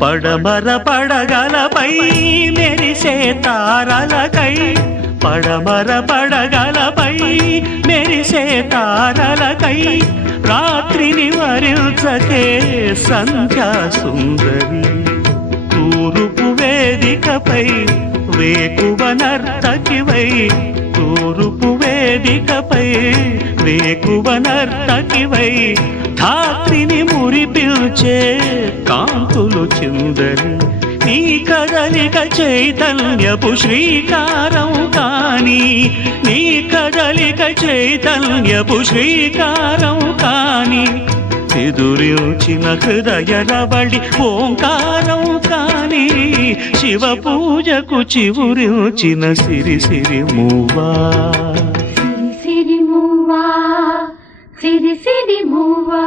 పడమర పడగలపై మెరిసే తారలకై పడమర పడగలపై మెరిసే తారలకై రాత్రిని వరించకే సంధ్యా సుందరి తూరుపు వేదికపై వేకువ నర్తకివై తూరుపు వేదికపై వేకువ నర్తకివై ధాత్రిని మురిపిల్చే కాంతులు చిందరి నీ కదలిక చైతన్యపు శ్రీకారం కాని నీ కదలిక చైతన్యపు శ్రీకారం కాని ఎదురించిన హృదయ రవళి ఓంకారం కాని శివ పూజకు చివురించిన సిరి సిరి మూవా సిరి సిరి మూవా